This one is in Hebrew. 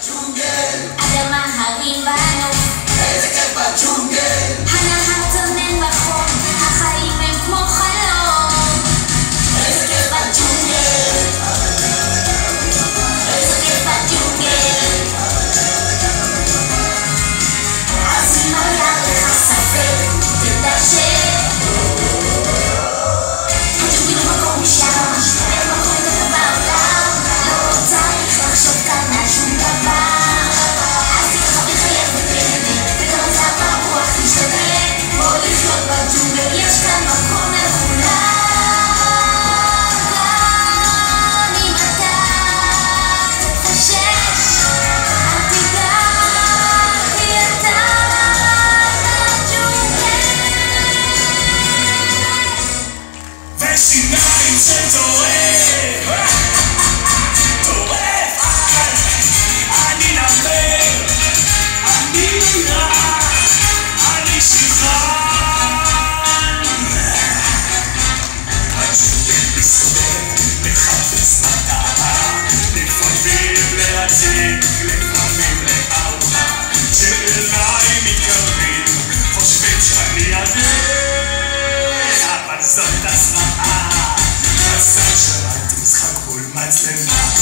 אדמה, הרים והנוף, איזה כיף בג'ונגל. הנהר צונן בחום, החיים הם כמו חלום. איזה כיף בג'ונגל, איזה כיף בג'ונגל. אז אם היה לך ספק, תדע הג'ונגל הוא מקום משם, אין מקום יותר בעולם. לא צריך לחשוב כאן על שום דבר. אז תלך וחייך ותהנה, וגם מצב הרוח תשתנה. בוא לחיות בג'ונגל, יש כאן מקום לכולם. גם אם אתה קצת חושש, אל תדאג, כי אתה בג'ונגל. ושיניים שטורף, טורף, אני נמר, אני רע, אני שכרן. הג'ונגל מסתובב, מחפש מטרה, לפעמים להציג, לפעמים לארוחה. שאליי מתקרבים, חושבים שאני עדן, אבל זאת הסרעה. בצד שלנו משחק מול מצלמה.